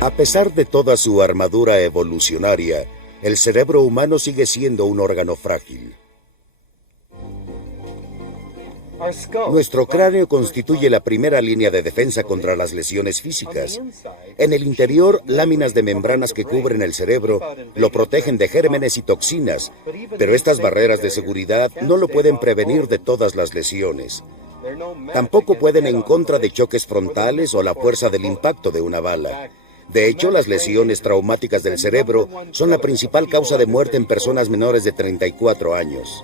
A pesar de toda su armadura evolucionaria, el cerebro humano sigue siendo un órgano frágil. Nuestro cráneo constituye la primera línea de defensa contra las lesiones físicas. En el interior, láminas de membranas que cubren el cerebro lo protegen de gérmenes y toxinas, pero estas barreras de seguridad no lo pueden prevenir de todas las lesiones. Tampoco pueden en contra de choques frontales o la fuerza del impacto de una bala. De hecho, las lesiones traumáticas del cerebro son la principal causa de muerte en personas menores de 34 años.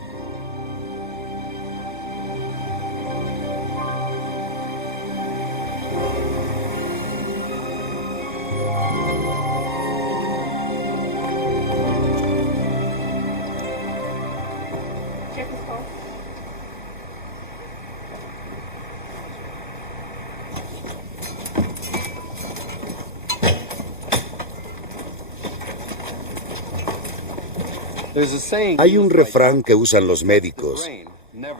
Hay un refrán que usan los médicos.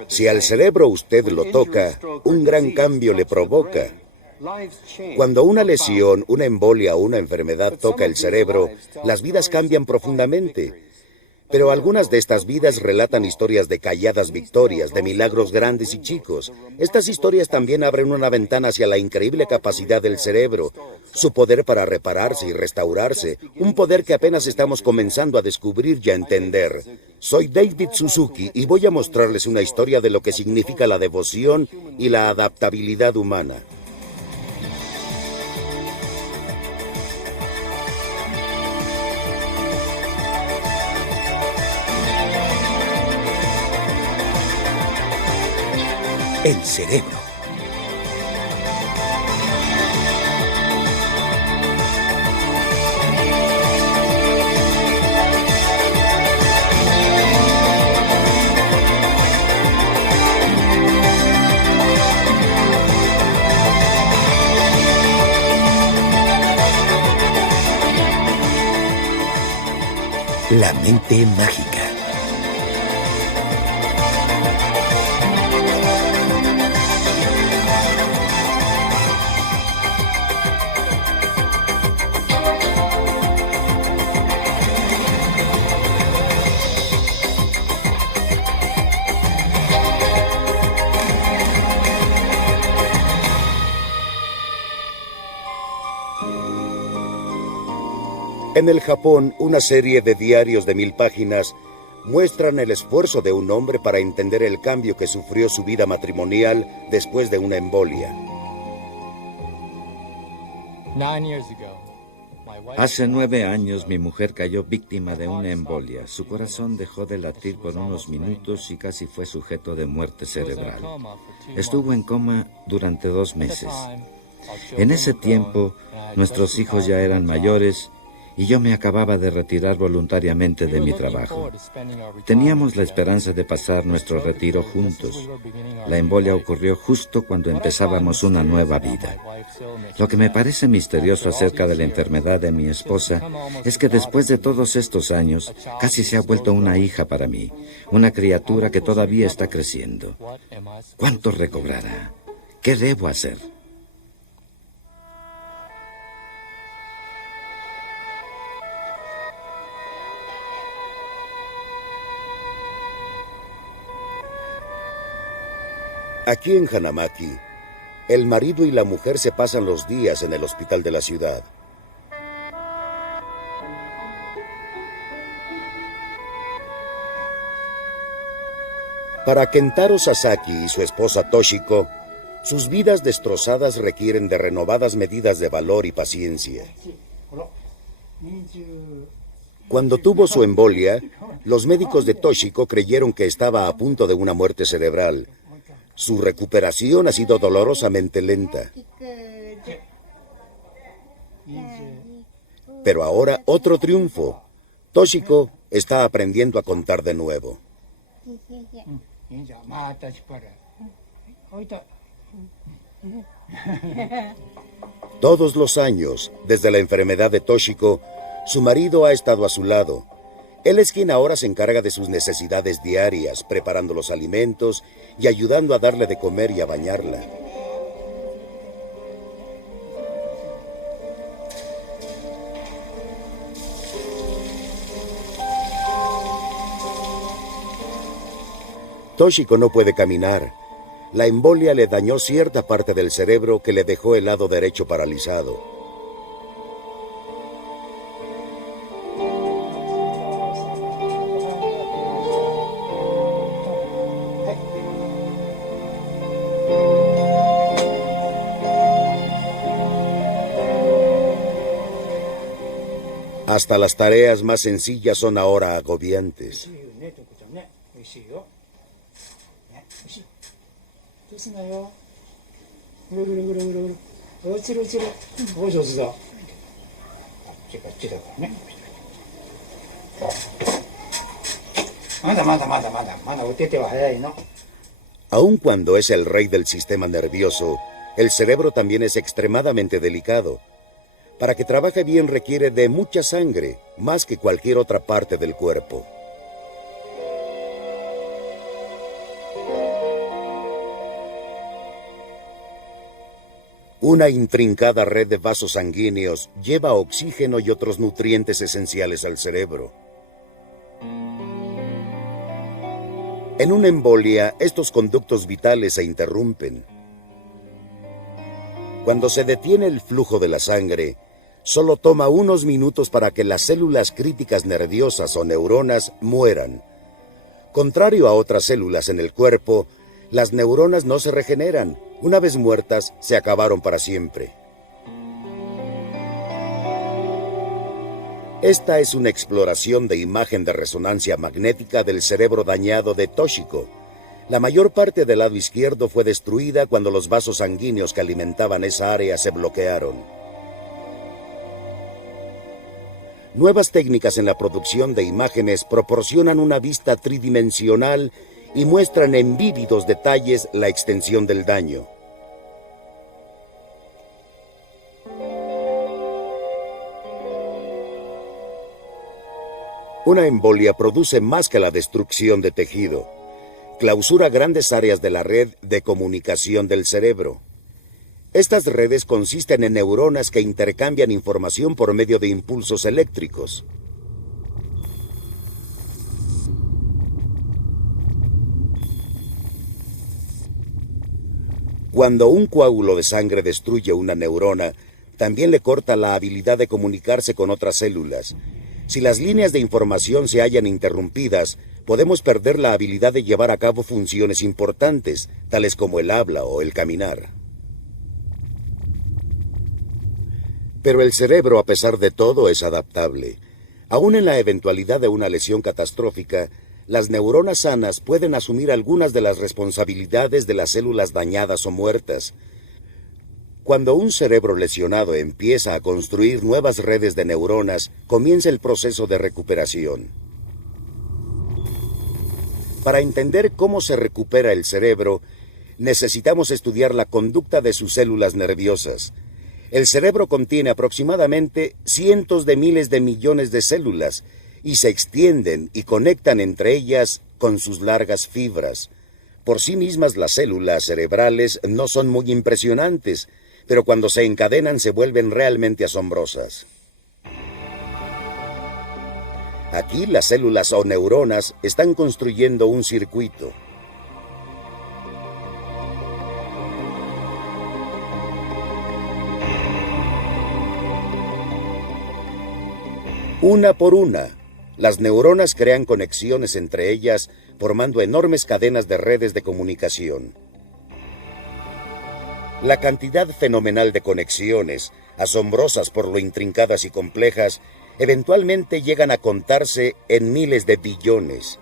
Si al cerebro usted lo toca, un gran cambio le provoca. Cuando una lesión, una embolia o una enfermedad toca el cerebro, las vidas cambian profundamente. Pero algunas de estas vidas relatan historias de calladas victorias, de milagros grandes y chicos. Estas historias también abren una ventana hacia la increíble capacidad del cerebro, su poder para repararse y restaurarse, un poder que apenas estamos comenzando a descubrir y a entender. Soy David Suzuki y voy a mostrarles una historia de lo que significa la devoción y la adaptabilidad humana. El cerebro. La mente mágica. En el Japón, una serie de diarios de 1000 páginas muestran el esfuerzo de un hombre para entender el cambio que sufrió su vida matrimonial después de una embolia. Hace 9 años mi mujer cayó víctima de una embolia. Su corazón dejó de latir por unos minutos y casi fue sujeto de muerte cerebral. Estuvo en coma durante 2 meses. En ese tiempo, nuestros hijos ya eran mayores y yo me acababa de retirar voluntariamente de mi trabajo. Teníamos la esperanza de pasar nuestro retiro juntos. La embolia ocurrió justo cuando empezábamos una nueva vida. Lo que me parece misterioso acerca de la enfermedad de mi esposa es que después de todos estos años, casi se ha vuelto una hija para mí, una criatura que todavía está creciendo. ¿Cuánto recobrará? ¿Qué debo hacer? Aquí en Hanamaki, el marido y la mujer se pasan los días en el hospital de la ciudad. Para Kentaro Sasaki y su esposa Toshiko, sus vidas destrozadas requieren de renovadas medidas de valor y paciencia. Cuando tuvo su embolia, los médicos de Toshiko creyeron que estaba a punto de una muerte cerebral. Su recuperación ha sido dolorosamente lenta. Pero ahora otro triunfo. Toshiko está aprendiendo a contar de nuevo. Todos los años, desde la enfermedad de Toshiko, su marido ha estado a su lado. Él es quien ahora se encarga de sus necesidades diarias, preparando los alimentos y ayudando a darle de comer y a bañarla. Toshiko no puede caminar. La embolia le dañó cierta parte del cerebro que le dejó el lado derecho paralizado. Hasta las tareas más sencillas son ahora agobiantes. Aun cuando es el rey del sistema nervioso, el cerebro también es extremadamente delicado. Para que trabaje bien requiere de mucha sangre, más que cualquier otra parte del cuerpo. Una intrincada red de vasos sanguíneos lleva oxígeno y otros nutrientes esenciales al cerebro. En una embolia, estos conductos vitales se interrumpen. Cuando se detiene el flujo de la sangre, solo toma unos minutos para que las células críticas nerviosas o neuronas mueran. Contrario a otras células en el cuerpo, las neuronas no se regeneran. Una vez muertas, se acabaron para siempre. Esta es una exploración de imagen de resonancia magnética del cerebro dañado de Toshiko. La mayor parte del lado izquierdo fue destruida cuando los vasos sanguíneos que alimentaban esa área se bloquearon. Nuevas técnicas en la producción de imágenes proporcionan una vista tridimensional y muestran en vívidos detalles la extensión del daño. Una embolia produce más que la destrucción de tejido. Clausura grandes áreas de la red de comunicación del cerebro. Estas redes consisten en neuronas que intercambian información por medio de impulsos eléctricos. Cuando un coágulo de sangre destruye una neurona, también le corta la habilidad de comunicarse con otras células. Si las líneas de información se hallan interrumpidas, podemos perder la habilidad de llevar a cabo funciones importantes, tales como el habla o el caminar. Pero el cerebro, a pesar de todo, es adaptable. Aún en la eventualidad de una lesión catastrófica, las neuronas sanas pueden asumir algunas de las responsabilidades de las células dañadas o muertas. Cuando un cerebro lesionado empieza a construir nuevas redes de neuronas, comienza el proceso de recuperación. Para entender cómo se recupera el cerebro, necesitamos estudiar la conducta de sus células nerviosas. El cerebro contiene aproximadamente cientos de miles de millones de células y se extienden y conectan entre ellas con sus largas fibras. Por sí mismas las células cerebrales no son muy impresionantes, pero cuando se encadenan se vuelven realmente asombrosas. Aquí las células o neuronas están construyendo un circuito. Una por una, las neuronas crean conexiones entre ellas, formando enormes cadenas de redes de comunicación. La cantidad fenomenal de conexiones, asombrosas por lo intrincadas y complejas, eventualmente llegan a contarse en miles de billones.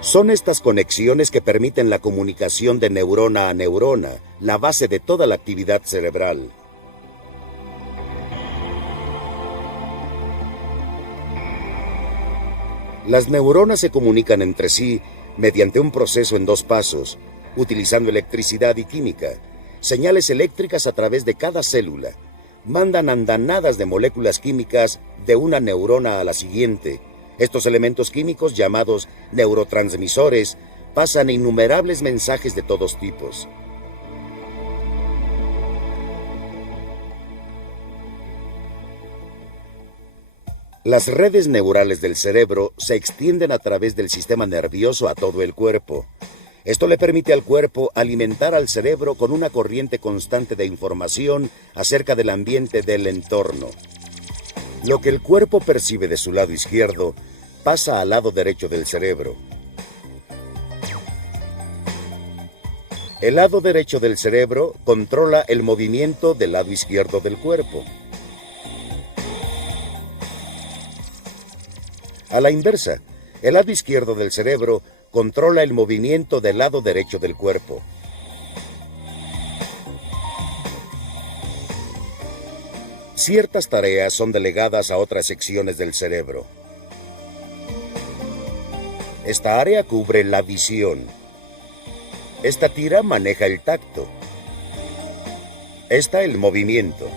Son estas conexiones que permiten la comunicación de neurona a neurona, la base de toda la actividad cerebral. Las neuronas se comunican entre sí mediante un proceso en dos pasos, utilizando electricidad y química, señales eléctricas a través de cada célula. Mandan andanadas de moléculas químicas de una neurona a la siguiente. Estos elementos químicos, llamados neurotransmisores, pasan innumerables mensajes de todos tipos. Las redes neurales del cerebro se extienden a través del sistema nervioso a todo el cuerpo. Esto le permite al cuerpo alimentar al cerebro con una corriente constante de información acerca del ambiente del entorno. Lo que el cuerpo percibe de su lado izquierdo pasa al lado derecho del cerebro. El lado derecho del cerebro controla el movimiento del lado izquierdo del cuerpo. A la inversa, el lado izquierdo del cerebro controla el movimiento del lado derecho del cuerpo. Ciertas tareas son delegadas a otras secciones del cerebro. Esta área cubre la visión. Esta tira maneja el tacto. Esta el movimiento.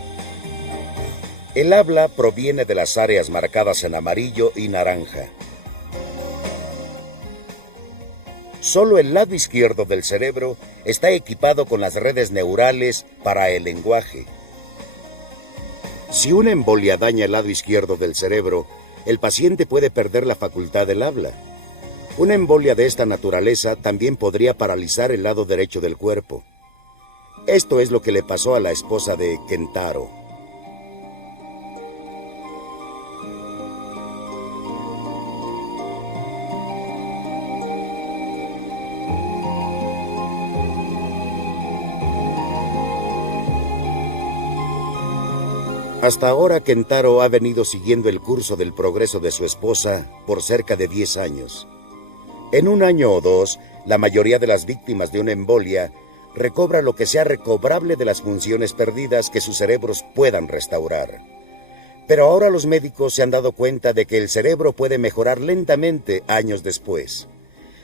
El habla proviene de las áreas marcadas en amarillo y naranja. Solo el lado izquierdo del cerebro está equipado con las redes neurales para el lenguaje. Si una embolia daña el lado izquierdo del cerebro, el paciente puede perder la facultad del habla. Una embolia de esta naturaleza también podría paralizar el lado derecho del cuerpo. Esto es lo que le pasó a la esposa de Kentaro. Hasta ahora, Kentaro ha venido siguiendo el curso del progreso de su esposa por cerca de 10 años. En un año o dos, la mayoría de las víctimas de una embolia recobra lo que sea recobrable de las funciones perdidas que sus cerebros puedan restaurar. Pero ahora los médicos se han dado cuenta de que el cerebro puede mejorar lentamente años después.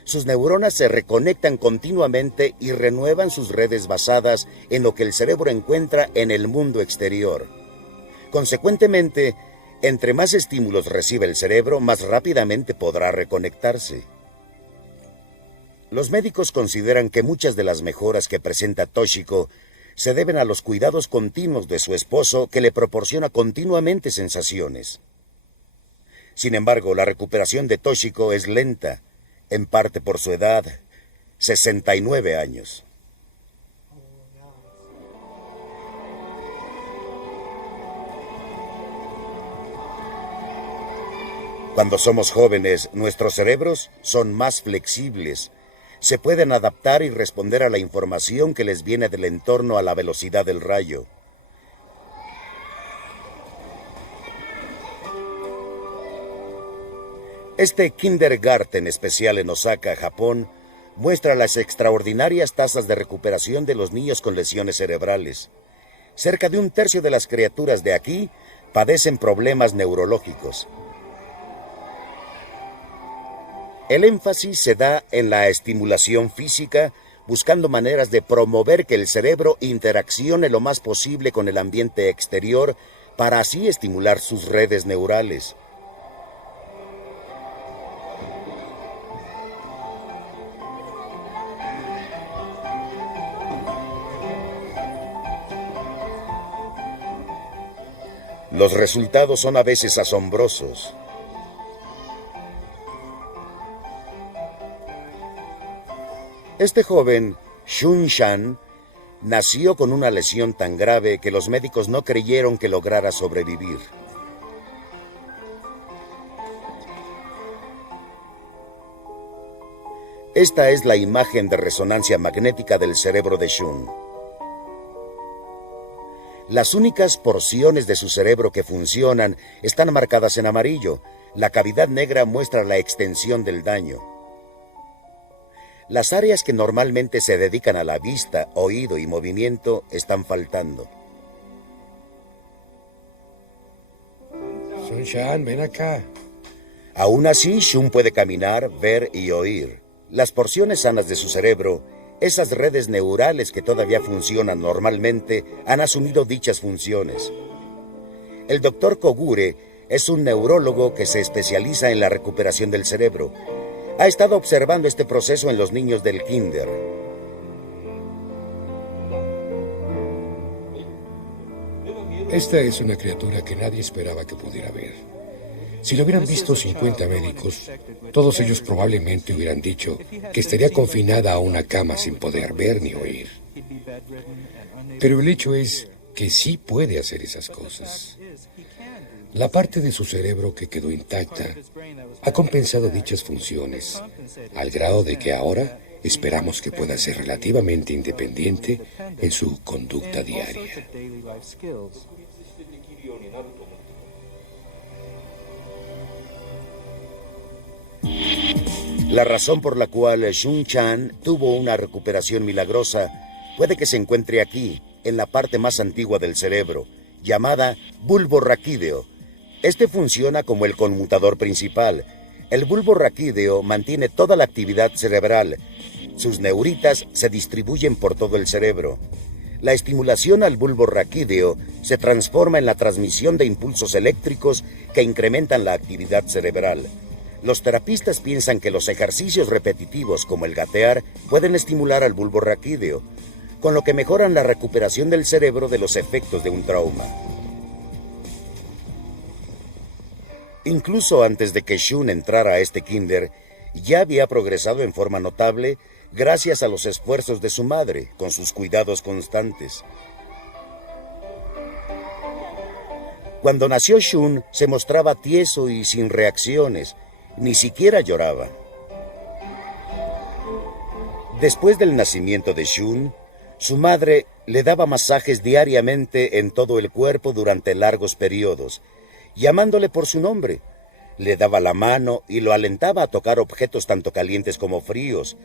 Sus neuronas se reconectan continuamente y renuevan sus redes basadas en lo que el cerebro encuentra en el mundo exterior. Consecuentemente, entre más estímulos recibe el cerebro, más rápidamente podrá reconectarse. Los médicos consideran que muchas de las mejoras que presenta Toshiko se deben a los cuidados continuos de su esposo, que le proporciona continuamente sensaciones. Sin embargo, la recuperación de Toshiko es lenta, en parte por su edad, 69 años. Cuando somos jóvenes, nuestros cerebros son más flexibles. Se pueden adaptar y responder a la información que les viene del entorno a la velocidad del rayo. Este kindergarten especial en Osaka, Japón, muestra las extraordinarias tasas de recuperación de los niños con lesiones cerebrales. Cerca de un tercio de las criaturas de aquí padecen problemas neurológicos. El énfasis se da en la estimulación física, buscando maneras de promover que el cerebro interaccione lo más posible con el ambiente exterior para así estimular sus redes neurales. Los resultados son a veces asombrosos. Este joven, Shun Shan, nació con una lesión tan grave que los médicos no creyeron que lograra sobrevivir. Esta es la imagen de resonancia magnética del cerebro de Shun. Las únicas porciones de su cerebro que funcionan están marcadas en amarillo. La cavidad negra muestra la extensión del daño. Las áreas que normalmente se dedican a la vista, oído y movimiento están faltando. Sun-chan, ven acá. Aún así, Shun puede caminar, ver y oír. Las porciones sanas de su cerebro, esas redes neurales que todavía funcionan normalmente, han asumido dichas funciones. El doctor Kogure es un neurólogo que se especializa en la recuperación del cerebro. Ha estado observando este proceso en los niños del kinder. Esta es una criatura que nadie esperaba que pudiera ver. Si lo hubieran visto 50 médicos, todos ellos probablemente hubieran dicho que estaría confinada a una cama sin poder ver ni oír. Pero el hecho es que sí puede hacer esas cosas. La parte de su cerebro que quedó intacta ha compensado dichas funciones, al grado de que ahora esperamos que pueda ser relativamente independiente en su conducta diaria. La razón por la cual Shun Chan tuvo una recuperación milagrosa puede que se encuentre aquí, en la parte más antigua del cerebro, llamada bulbo raquídeo. Este funciona como el conmutador principal. El bulbo raquídeo mantiene toda la actividad cerebral. Sus neuritas se distribuyen por todo el cerebro. La estimulación al bulbo raquídeo se transforma en la transmisión de impulsos eléctricos que incrementan la actividad cerebral. Los terapistas piensan que los ejercicios repetitivos como el gatear pueden estimular al bulbo raquídeo, con lo que mejoran la recuperación del cerebro de los efectos de un trauma. Incluso antes de que Shun entrara a este kinder, ya había progresado en forma notable gracias a los esfuerzos de su madre, con sus cuidados constantes. Cuando nació Shun, se mostraba tieso y sin reacciones, ni siquiera lloraba. Después del nacimiento de Shun, su madre le daba masajes diariamente en todo el cuerpo durante largos periodos, llamándole por su nombre. Le daba la mano y lo alentaba a tocar objetos tanto calientes como fríos.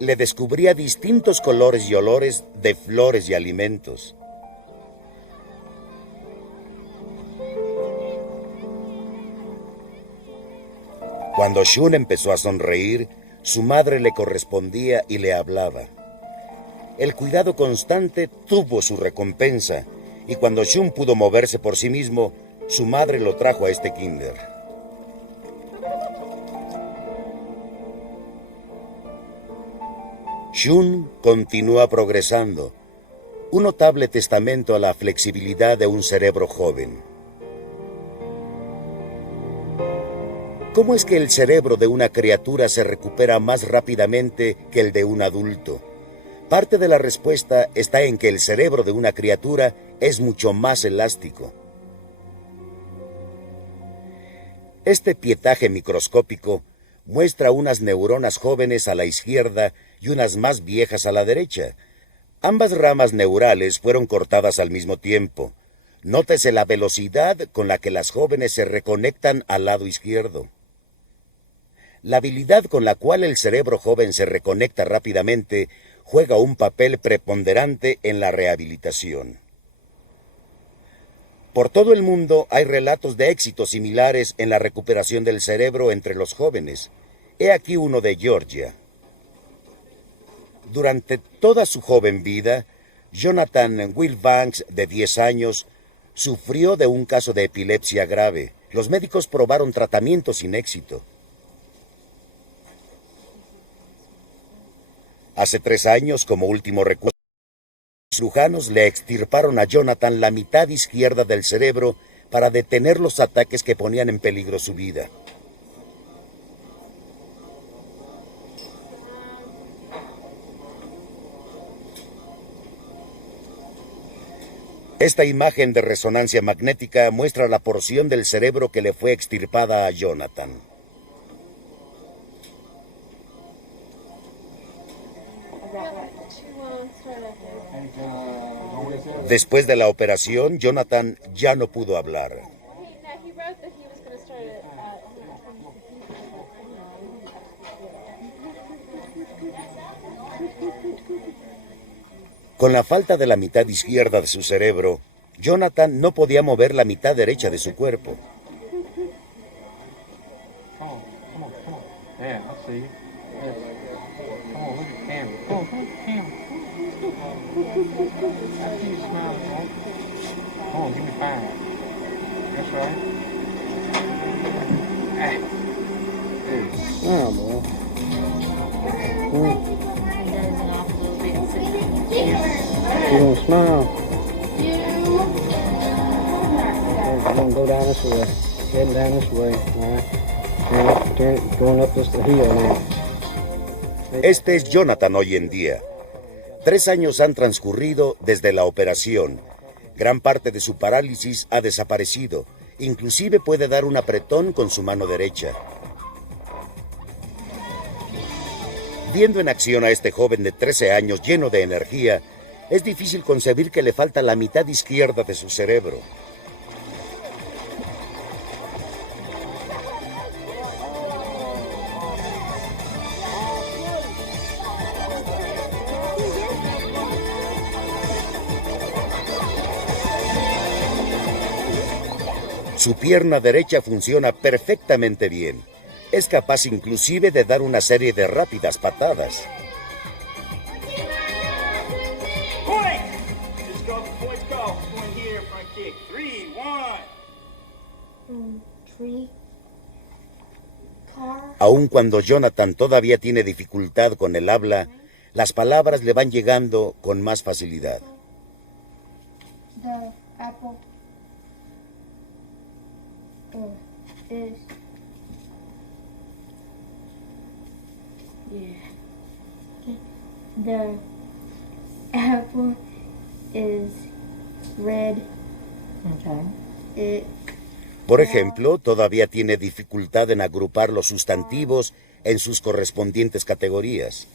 Le descubría distintos colores y olores de flores y alimentos. Cuando Shun empezó a sonreír, su madre le correspondía y le hablaba. El cuidado constante tuvo su recompensa, y cuando Shun pudo moverse por sí mismo, su madre lo trajo a este kinder. Shun continúa progresando, un notable testamento a la flexibilidad de un cerebro joven. ¿Cómo es que el cerebro de una criatura se recupera más rápidamente que el de un adulto? Parte de la respuesta está en que el cerebro de una criatura es mucho más elástico. Este pietaje microscópico muestra unas neuronas jóvenes a la izquierda y unas más viejas a la derecha. Ambas ramas neurales fueron cortadas al mismo tiempo. Nótese la velocidad con la que las jóvenes se reconectan al lado izquierdo. La habilidad con la cual el cerebro joven se reconecta rápidamente juega un papel preponderante en la rehabilitación. Por todo el mundo hay relatos de éxitos similares en la recuperación del cerebro entre los jóvenes. He aquí uno de Georgia. Durante toda su joven vida, Jonathan Wilbanks, de 10 años, sufrió de un caso de epilepsia grave. Los médicos probaron tratamiento sin éxito. Hace 3 años, como último recurso, los cirujanos le extirparon a Jonathan la mitad izquierda del cerebro para detener los ataques que ponían en peligro su vida. Esta imagen de resonancia magnética muestra la porción del cerebro que le fue extirpada a Jonathan. Después de la operación, Jonathan ya no pudo hablar. Con la falta de la mitad izquierda de su cerebro, Jonathan no podía mover la mitad derecha de su cuerpo. You don't smile. Don't go down this way. heading down this way. Going up this hill now. Este es Jonathan hoy en día. 3 años han transcurrido desde la operación. Gran parte de su parálisis ha desaparecido. Inclusive puede dar un apretón con su mano derecha. Viendo en acción a este joven de 13 años lleno de energía, es difícil concebir que le falta la mitad izquierda de su cerebro. Su pierna derecha funciona perfectamente bien. Es capaz inclusive de dar una serie de rápidas patadas. Aun cuando Jonathan todavía tiene dificultad con el habla, las palabras le van llegando con más facilidad. The apple is the apple is red. Okay. Por ejemplo, todavía tiene dificultad en agrupar los sustantivos en sus correspondientes categorías.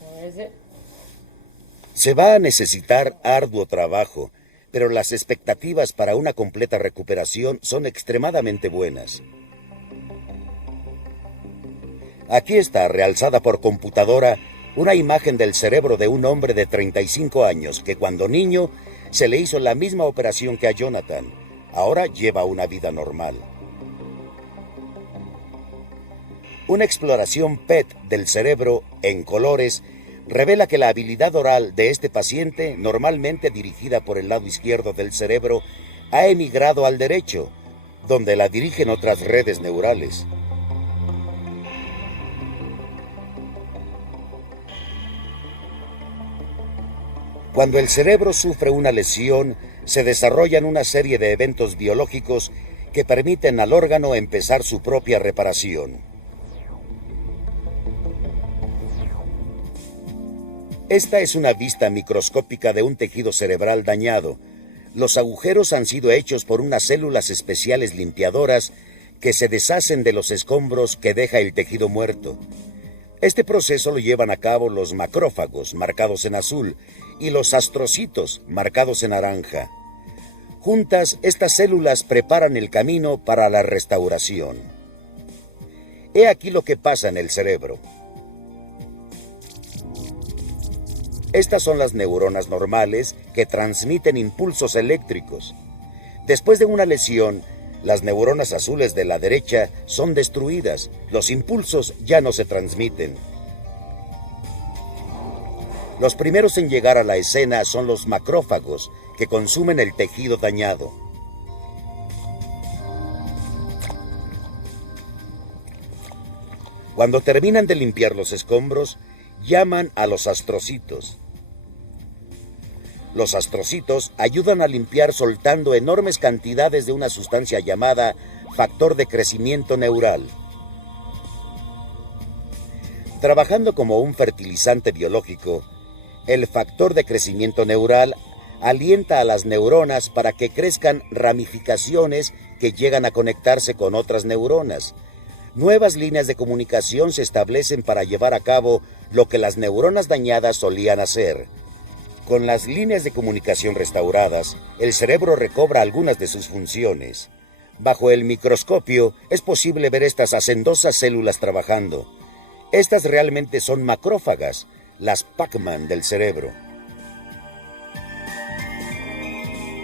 Se va a necesitar arduo trabajo, pero las expectativas para una completa recuperación son extremadamente buenas. Aquí está, realzada por computadora, una imagen del cerebro de un hombre de 35 años que cuando niño se le hizo la misma operación que a Jonathan. Ahora lleva una vida normal. Una exploración PET del cerebro en colores revela que la habilidad oral de este paciente, normalmente dirigida por el lado izquierdo del cerebro, ha emigrado al derecho, donde la dirigen otras redes neurales. Cuando el cerebro sufre una lesión, se desarrollan una serie de eventos biológicos que permiten al órgano empezar su propia reparación. Esta es una vista microscópica de un tejido cerebral dañado. Los agujeros han sido hechos por unas células especiales limpiadoras que se deshacen de los escombros que deja el tejido muerto. Este proceso lo llevan a cabo los macrófagos, marcados en azul, y los astrocitos, marcados en naranja. Juntas, estas células preparan el camino para la restauración. He aquí lo que pasa en el cerebro. Estas son las neuronas normales que transmiten impulsos eléctricos. Después de una lesión, las neuronas azules de la derecha son destruidas. Los impulsos ya no se transmiten. Los primeros en llegar a la escena son los macrófagos, que consumen el tejido dañado. Cuando terminan de limpiar los escombros, llaman a los astrocitos. Los astrocitos ayudan a limpiar soltando enormes cantidades de una sustancia llamada factor de crecimiento neural. Trabajando como un fertilizante biológico, el factor de crecimiento neural alienta a las neuronas para que crezcan ramificaciones que llegan a conectarse con otras neuronas. Nuevas líneas de comunicación se establecen para llevar a cabo lo que las neuronas dañadas solían hacer. Con las líneas de comunicación restauradas, el cerebro recobra algunas de sus funciones. Bajo el microscopio es posible ver estas hacendosas células trabajando. Estas realmente son macrófagas, las Pac-Man del cerebro.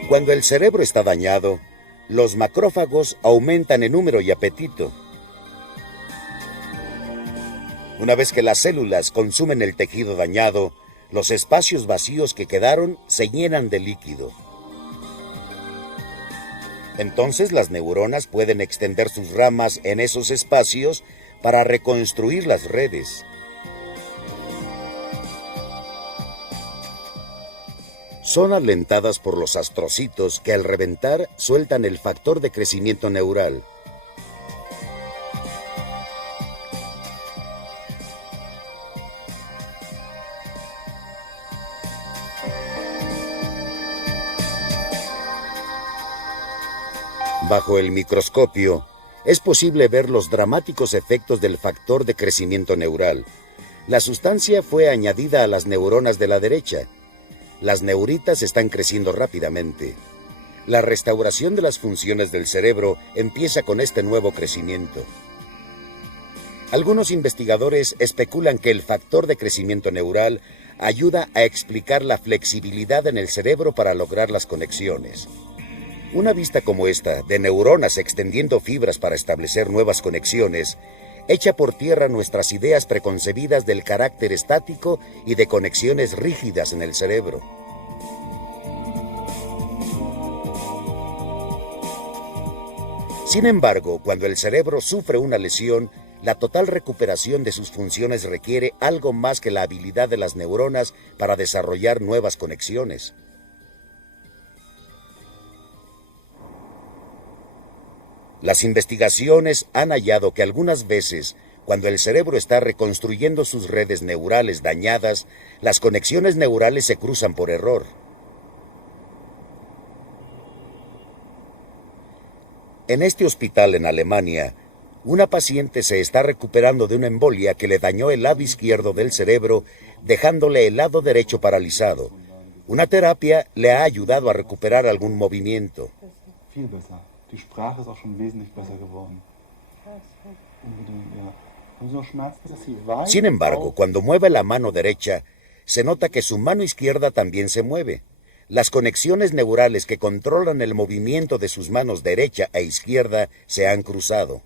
Cuando el cerebro está dañado, los macrófagos aumentan en número y apetito. Una vez que las células consumen el tejido dañado, los espacios vacíos que quedaron se llenan de líquido. Entonces las neuronas pueden extender sus ramas en esos espacios para reconstruir las redes. Son alentadas por los astrocitos que al reventar sueltan el factor de crecimiento neural. Bajo el microscopio, es posible ver los dramáticos efectos del factor de crecimiento neural. La sustancia fue añadida a las neuronas de la derecha. Las neuritas están creciendo rápidamente. La restauración de las funciones del cerebro empieza con este nuevo crecimiento. Algunos investigadores especulan que el factor de crecimiento neural ayuda a explicar la flexibilidad en el cerebro para lograr las conexiones. Una vista como esta, de neuronas extendiendo fibras para establecer nuevas conexiones, echa por tierra nuestras ideas preconcebidas del carácter estático y de conexiones rígidas en el cerebro. Sin embargo, cuando el cerebro sufre una lesión, la total recuperación de sus funciones requiere algo más que la habilidad de las neuronas para desarrollar nuevas conexiones. Las investigaciones han hallado que algunas veces, cuando el cerebro está reconstruyendo sus redes neurales dañadas, las conexiones neurales se cruzan por error. En este hospital en Alemania, una paciente se está recuperando de una embolia que le dañó el lado izquierdo del cerebro, dejándole el lado derecho paralizado. Una terapia le ha ayudado a recuperar algún movimiento. Sin embargo, cuando mueve la mano derecha, se nota que su mano izquierda también se mueve. Las conexiones neurales que controlan el movimiento de sus manos derecha e izquierda se han cruzado.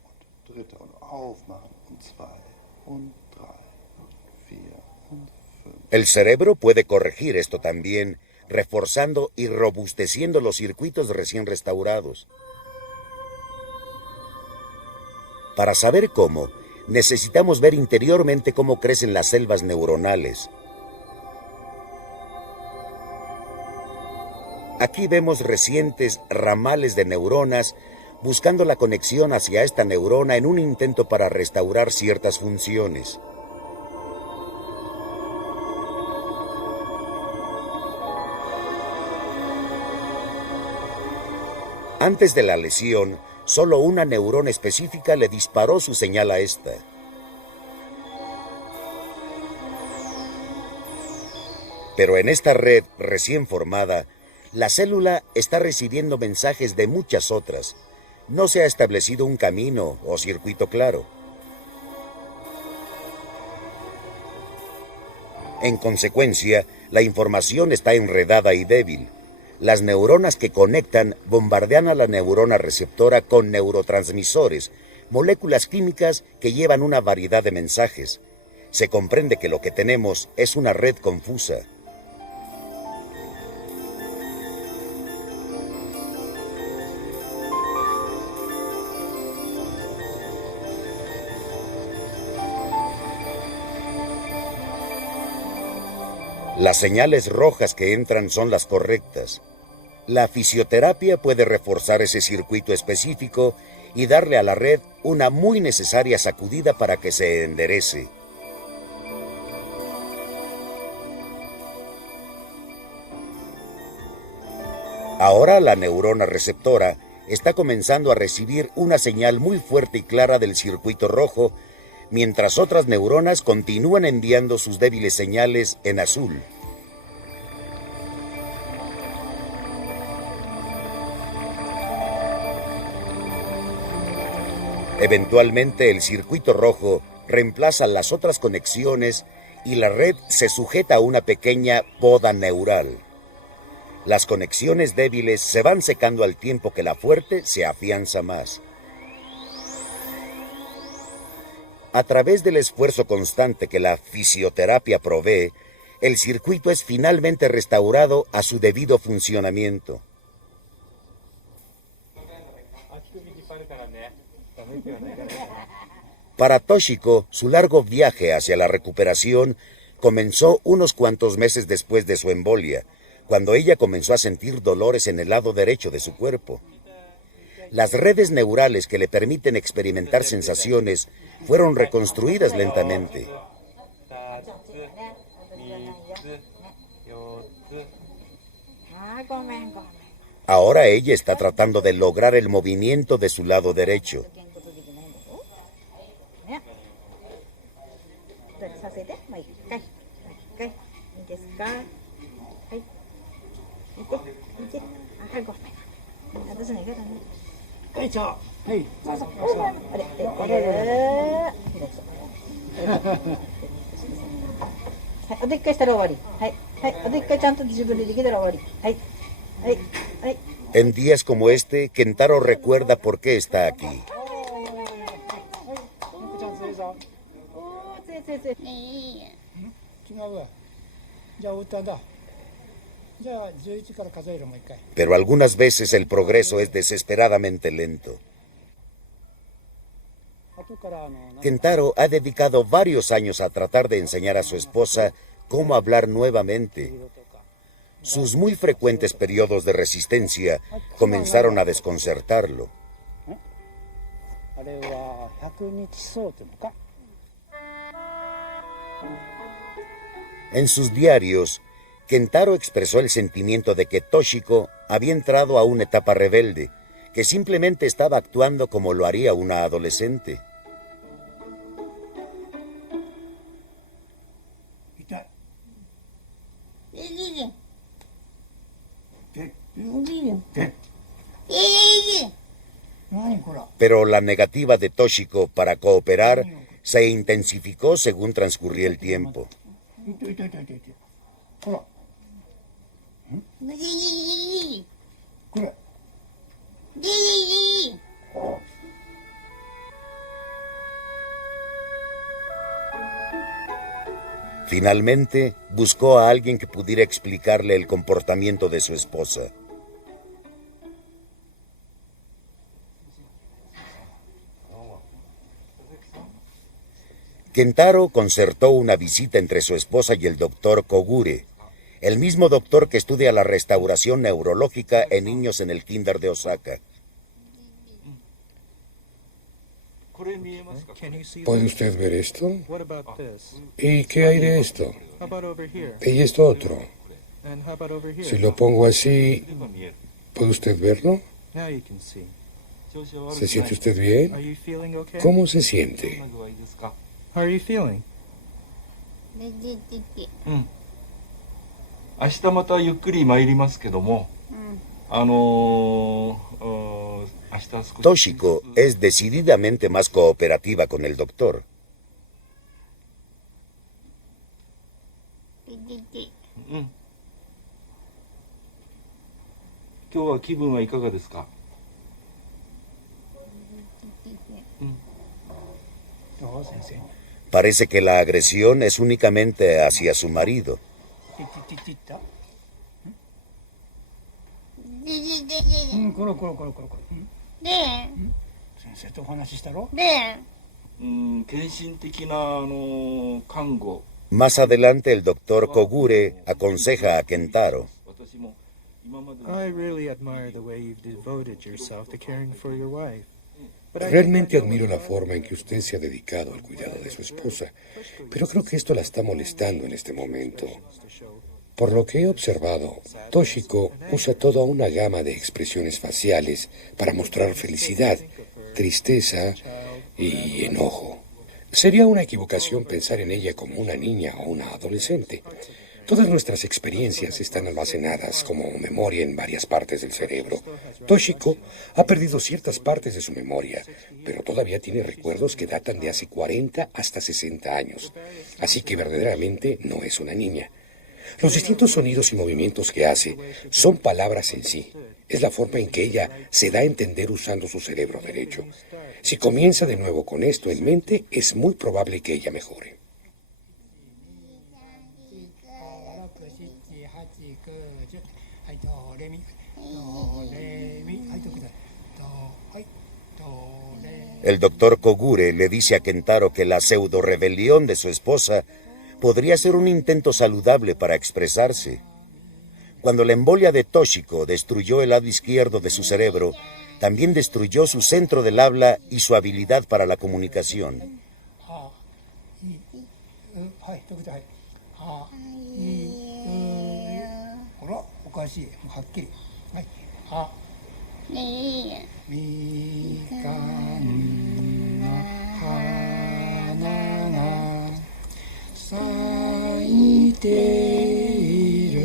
El cerebro puede corregir esto también, reforzando y robusteciendo los circuitos recién restaurados. Para saber cómo, necesitamos ver interiormente cómo crecen las selvas neuronales. Aquí vemos recientes ramales de neuronas buscando la conexión hacia esta neurona en un intento para restaurar ciertas funciones. Antes de la lesión, solo una neurona específica le disparó su señal a esta. Pero en esta red recién formada, la célula está recibiendo mensajes de muchas otras. No se ha establecido un camino o circuito claro. En consecuencia, la información está enredada y débil. Las neuronas que conectan bombardean a la neurona receptora con neurotransmisores, moléculas químicas que llevan una variedad de mensajes. Se comprende que lo que tenemos es una red confusa. Las señales rojas que entran son las correctas. La fisioterapia puede reforzar ese circuito específico y darle a la red una muy necesaria sacudida para que se enderece. Ahora la neurona receptora está comenzando a recibir una señal muy fuerte y clara del circuito rojo, mientras otras neuronas continúan enviando sus débiles señales en azul. Eventualmente el circuito rojo reemplaza las otras conexiones y la red se sujeta a una pequeña poda neural. Las conexiones débiles se van secando al tiempo que la fuerte se afianza más. A través del esfuerzo constante que la fisioterapia provee, el circuito es finalmente restaurado a su debido funcionamiento. Para Toshiko, su largo viaje hacia la recuperación comenzó unos cuantos meses después de su embolia, cuando ella comenzó a sentir dolores en el lado derecho de su cuerpo. Las redes neurales que le permiten experimentar sensaciones fueron reconstruidas lentamente. Ahora ella está tratando de lograr el movimiento de su lado derecho. En días como este, Kentaro recuerda por qué está aquí. Pero algunas veces el progreso es desesperadamente lento. Kentaro ha dedicado varios años a tratar de enseñar a su esposa cómo hablar nuevamente. Sus muy frecuentes periodos de resistencia comenzaron a desconcertarlo. En sus diarios, Kentaro expresó el sentimiento de que Toshiko había entrado a una etapa rebelde, que simplemente estaba actuando como lo haría una adolescente. Pero la negativa de Toshiko para cooperar se intensificó según transcurría el tiempo. Finalmente, buscó a alguien que pudiera explicarle el comportamiento de su esposa. Kentaro concertó una visita entre su esposa y el doctor Kogure, el mismo doctor que estudia la restauración neurológica en niños en el Kinder de Osaka. ¿Puede usted ver esto? ¿Y qué hay de esto? ¿Y esto otro? Si lo pongo así, ¿puede usted verlo? ¿Se siente usted bien? ¿Cómo se siente? How are you feeling? 明日またゆっくり参りますけども、明日少し Toshiko es decididamente más cooperativa con el doctor. 今日は気分はいかがですか？ Parece que la agresión es únicamente hacia su marido. Más adelante el doctor Kogure aconseja a Kentaro. I really admire the way you've devoted yourself to caring for your wife. Realmente admiro la forma en que usted se ha dedicado al cuidado de su esposa, pero creo que esto la está molestando en este momento. Por lo que he observado, Toshiko usa toda una gama de expresiones faciales para mostrar felicidad, tristeza y enojo. Sería una equivocación pensar en ella como una niña o una adolescente. Todas nuestras experiencias están almacenadas como memoria en varias partes del cerebro. Toshiko ha perdido ciertas partes de su memoria, pero todavía tiene recuerdos que datan de hace 40 hasta 60 años. Así que verdaderamente no es una niña. Los distintos sonidos y movimientos que hace son palabras en sí. Es la forma en que ella se da a entender usando su cerebro derecho. Si comienza de nuevo con esto en mente, es muy probable que ella mejore. El doctor Kogure le dice a Kentaro que la pseudo-rebelión de su esposa podría ser un intento saludable para expresarse. Cuando la embolia de Toshiko destruyó el lado izquierdo de su cerebro, también destruyó su centro del habla y su habilidad para la comunicación. ねみかんの花が咲いている。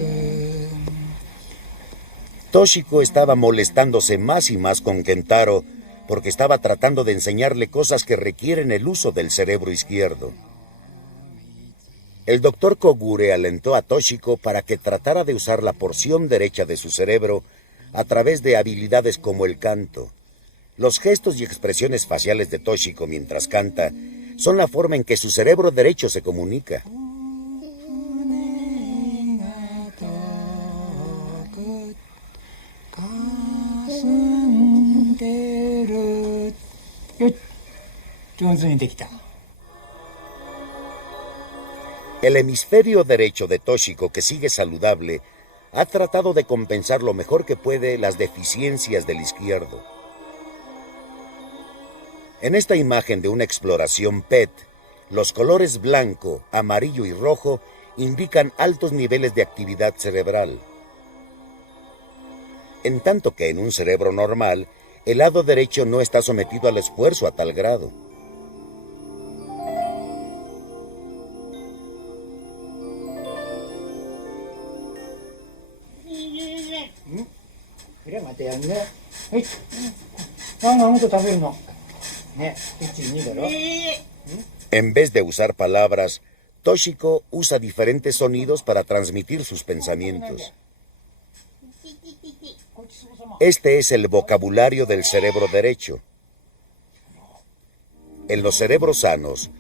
Toshiko estaba molestándose más y más con Kentaro porque estaba tratando de enseñarle cosas que requieren el uso del cerebro izquierdo. El doctor Kogure alentó a Toshiko para que tratara de usar la porción derecha de su cerebro a través de habilidades como el canto. Los gestos y expresiones faciales de Toshiko mientras canta son la forma en que su cerebro derecho se comunica. El hemisferio derecho de Toshiko, que sigue saludable, ha tratado de compensar lo mejor que puede las deficiencias del izquierdo. En esta imagen de una exploración PET, los colores blanco, amarillo y rojo indican altos niveles de actividad cerebral. En tanto que en un cerebro normal, el lado derecho no está sometido al esfuerzo a tal grado. En vez de usar palabras, Toshiko usa diferentes sonidos para transmitir sus pensamientos. Este es el vocabulario del cerebro derecho. En los cerebros sanos,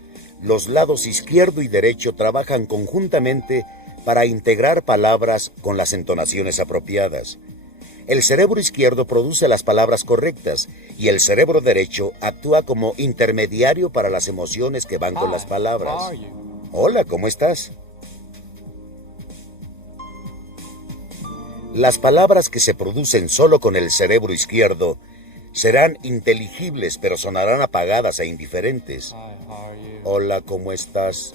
los lados izquierdo y derecho trabajan conjuntamente para integrar palabras con las entonaciones apropiadas. El cerebro izquierdo produce las palabras correctas y el cerebro derecho actúa como intermediario para las emociones que van con las palabras. Hola, ¿cómo estás? Las palabras que se producen solo con el cerebro izquierdo serán inteligibles, pero sonarán apagadas e indiferentes. Hola, ¿cómo estás?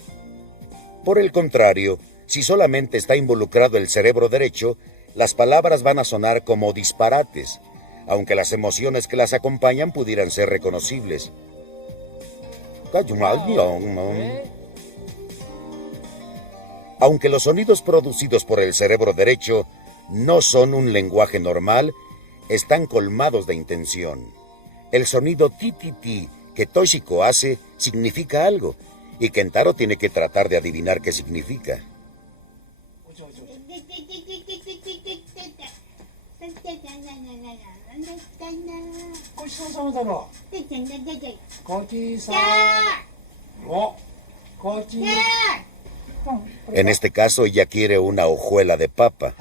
Por el contrario, si solamente está involucrado el cerebro derecho, las palabras van a sonar como disparates, aunque las emociones que las acompañan pudieran ser reconocibles. Aunque los sonidos producidos por el cerebro derecho no son un lenguaje normal, están colmados de intención. El sonido ti-ti-ti que Toshiko hace significa algo, y Kentaro tiene que tratar de adivinar qué significa. En este caso, ella quiere una hojuela de papa.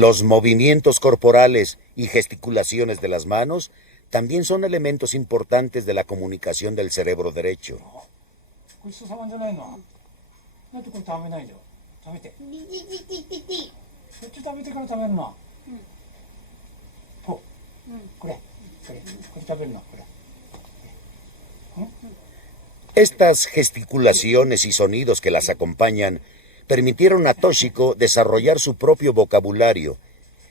Los movimientos corporales y gesticulaciones de las manos también son elementos importantes de la comunicación del cerebro derecho. Estas gesticulaciones y sonidos que las acompañan permitieron a Toshiko desarrollar su propio vocabulario.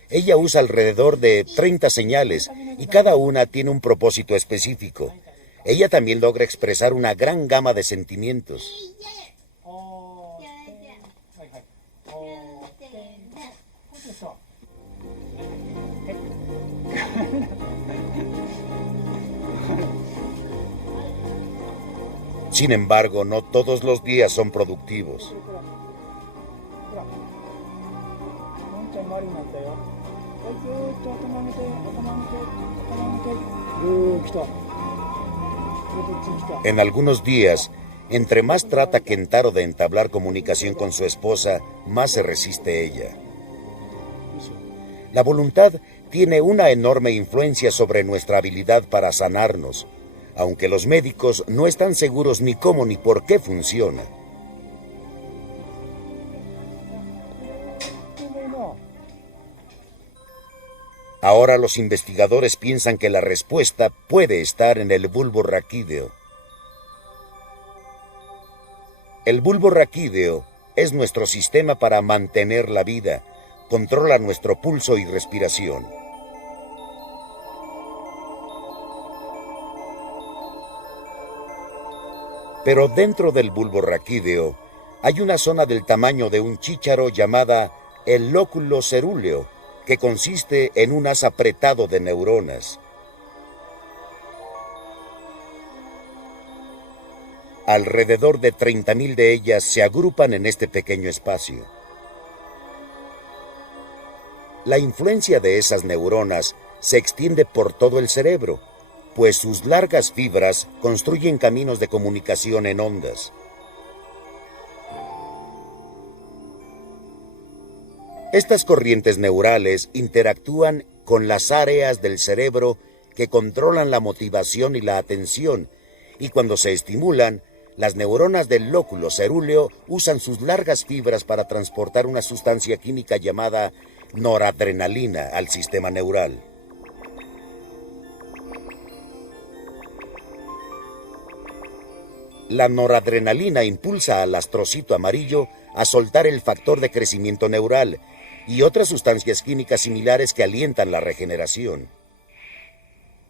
Ella usa alrededor de 30 señales y cada una tiene un propósito específico. Ella también logra expresar una gran gama de sentimientos. Sin embargo, no todos los días son productivos. En algunos días, entre más trata Kentaro de entablar comunicación con su esposa, más se resiste ella. La voluntad tiene una enorme influencia sobre nuestra habilidad para sanarnos. aunque los médicos no están seguros ni cómo ni por qué funciona. Ahora los investigadores piensan que la respuesta puede estar en el bulbo raquídeo. El bulbo raquídeo es nuestro sistema para mantener la vida, controla nuestro pulso y respiración. Pero dentro del bulbo raquídeo hay una zona del tamaño de un chícharo llamada el lóculo cerúleo, que consiste en un haz apretado de neuronas. Alrededor de 30.000 de ellas se agrupan en este pequeño espacio. La influencia de esas neuronas se extiende por todo el cerebro, pues sus largas fibras construyen caminos de comunicación en ondas. Estas corrientes neurales interactúan con las áreas del cerebro que controlan la motivación y la atención, y cuando se estimulan, las neuronas del lóculo cerúleo usan sus largas fibras para transportar una sustancia química llamada noradrenalina al sistema neural. La noradrenalina impulsa al astrocito amarillo a soltar el factor de crecimiento neural y otras sustancias químicas similares que alientan la regeneración.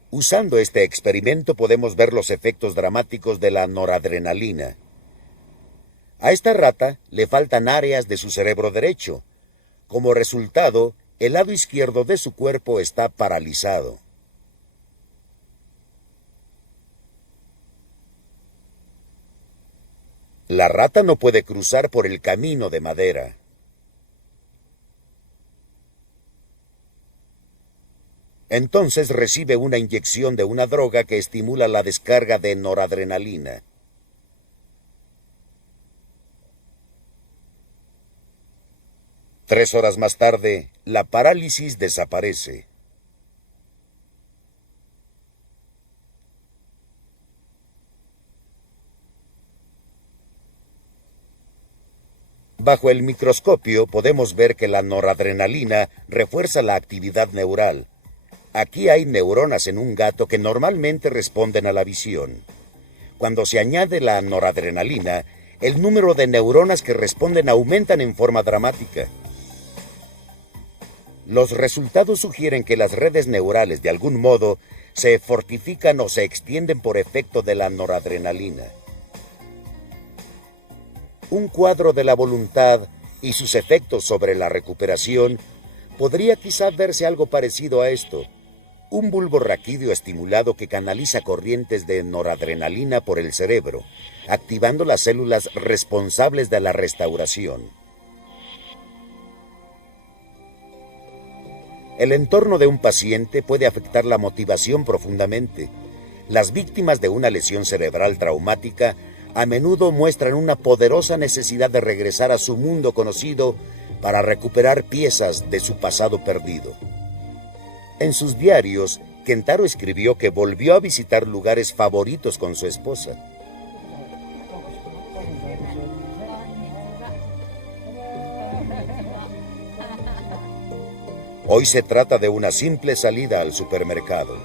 Usando este experimento podemos ver los efectos dramáticos de la noradrenalina. A esta rata le faltan áreas de su cerebro derecho. Como resultado, el lado izquierdo de su cuerpo está paralizado. La rata no puede cruzar por el camino de madera. Entonces recibe una inyección de una droga que estimula la descarga de noradrenalina. Tres horas más tarde, la parálisis desaparece. Bajo el microscopio podemos ver que la noradrenalina refuerza la actividad neural. Aquí hay neuronas en un gato que normalmente responden a la visión. Cuando se añade la noradrenalina, el número de neuronas que responden aumentan en forma dramática. Los resultados sugieren que las redes neurales de algún modo se fortifican o se extienden por efecto de la noradrenalina. Un cuadro de la voluntad y sus efectos sobre la recuperación podría quizá verse algo parecido a esto. Un bulbo raquídeo estimulado que canaliza corrientes de noradrenalina por el cerebro, activando las células responsables de la restauración. El entorno de un paciente puede afectar la motivación profundamente. Las víctimas de una lesión cerebral traumática a menudo muestran una poderosa necesidad de regresar a su mundo conocido para recuperar piezas de su pasado perdido. En sus diarios, Kentaro escribió que volvió a visitar lugares favoritos con su esposa. Hoy se trata de una simple salida al supermercado.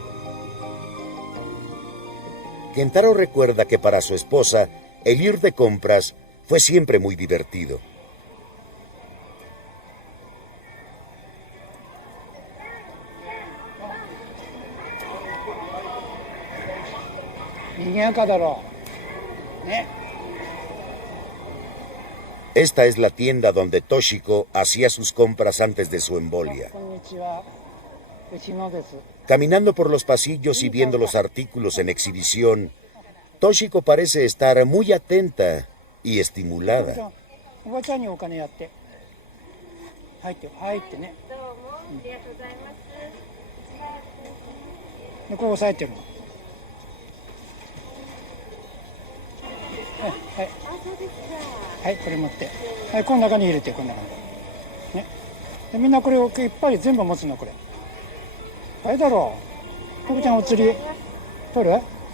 Kentaro recuerda que para su esposa, el ir de compras fue siempre muy divertido. Esta es la tienda donde Toshiko hacía sus compras antes de su embolia. Caminando por los pasillos y viendo los artículos en exhibición, Toshiko parece estar muy atenta y estimulada.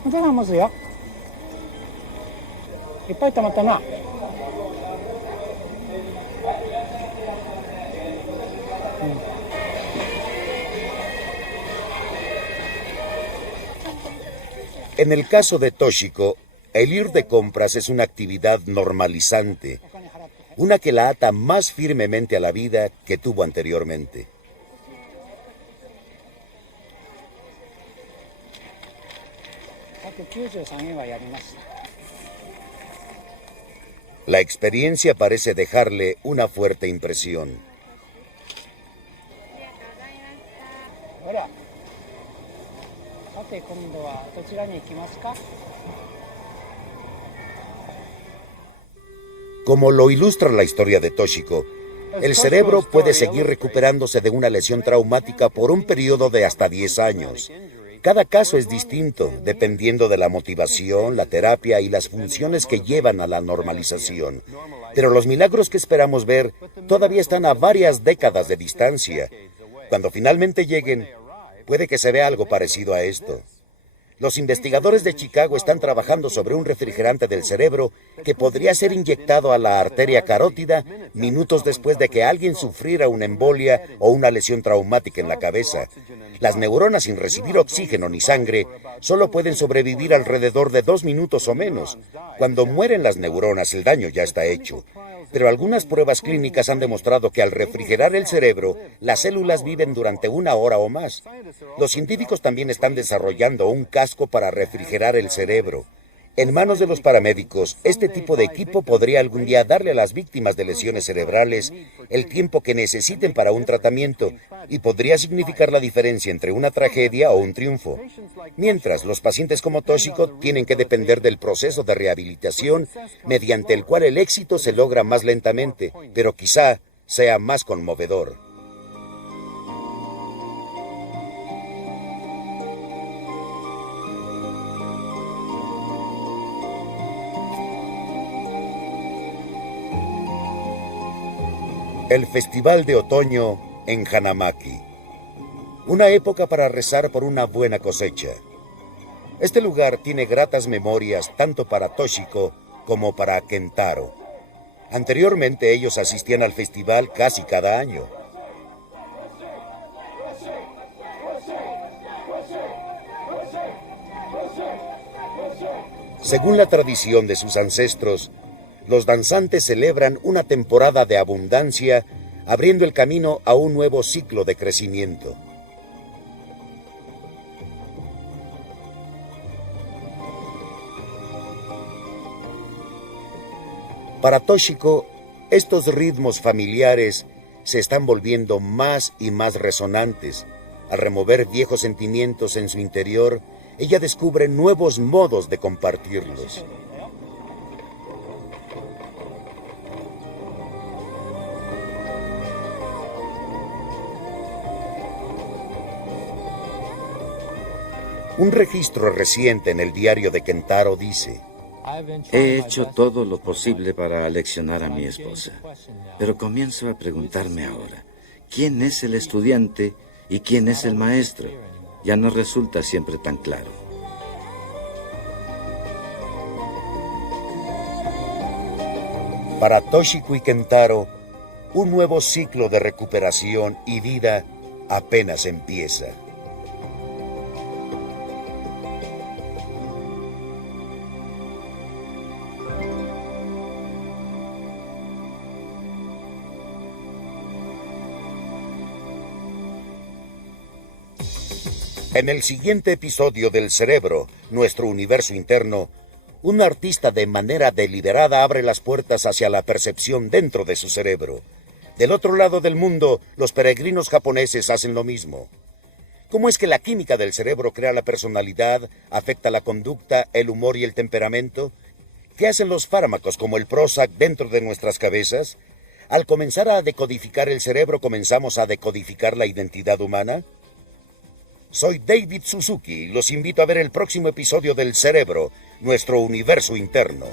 じゃあもうすよ。いっぱい溜まったな。En el caso de Toshiko, el ir de compras es una actividad normalizante, una que la ata más firmemente a la vida que tuvo anteriormente. La experiencia parece dejarle una fuerte impresión. Como lo ilustra la historia de Toshiko, el cerebro puede seguir recuperándose de una lesión traumática por un periodo de hasta 10 años. Cada caso es distinto, dependiendo de la motivación, la terapia y las funciones que llevan a la normalización. Pero los milagros que esperamos ver todavía están a varias décadas de distancia. Cuando finalmente lleguen, puede que se vea algo parecido a esto. Los investigadores de Chicago están trabajando sobre un refrigerante del cerebro que podría ser inyectado a la arteria carótida minutos después de que alguien sufriera una embolia o una lesión traumática en la cabeza. Las neuronas sin recibir oxígeno ni sangre solo pueden sobrevivir alrededor de 2 minutos o menos. Cuando mueren las neuronas, el daño ya está hecho. Pero algunas pruebas clínicas han demostrado que al refrigerar el cerebro, las células viven durante 1 hora o más. Los científicos también están desarrollando un casco para refrigerar el cerebro. En manos de los paramédicos, este tipo de equipo podría algún día darle a las víctimas de lesiones cerebrales el tiempo que necesiten para un tratamiento y podría significar la diferencia entre una tragedia o un triunfo. Mientras, los pacientes como Toshiko tienen que depender del proceso de rehabilitación mediante el cual el éxito se logra más lentamente, pero quizá sea más conmovedor. El Festival de Otoño en Hanamaki. Una época para rezar por una buena cosecha. Este lugar tiene gratas memorias tanto para Toshiko como para Kentaro. Anteriormente ellos asistían al festival casi cada año. Según la tradición de sus ancestros, los danzantes celebran una temporada de abundancia, abriendo el camino a un nuevo ciclo de crecimiento. Para Toshiko, estos ritmos familiares se están volviendo más y más resonantes. Al remover viejos sentimientos en su interior, ella descubre nuevos modos de compartirlos. Un registro reciente en el diario de Kentaro dice: He hecho todo lo posible para aleccionar a mi esposa, pero comienzo a preguntarme ahora, ¿quién es el estudiante y quién es el maestro? Ya no resulta siempre tan claro. Para Toshiko y Kentaro, un nuevo ciclo de recuperación y vida apenas empieza. En el siguiente episodio del Cerebro, nuestro universo interno, un artista de manera deliberada abre las puertas hacia la percepción dentro de su cerebro. Del otro lado del mundo, los peregrinos japoneses hacen lo mismo. ¿Cómo es que la química del cerebro crea la personalidad, afecta la conducta, el humor y el temperamento? ¿Qué hacen los fármacos como el Prozac dentro de nuestras cabezas? Al comenzar a decodificar el cerebro, ¿comenzamos a decodificar la identidad humana? Soy David Suzuki y los invito a ver el próximo episodio del Cerebro, nuestro universo interno.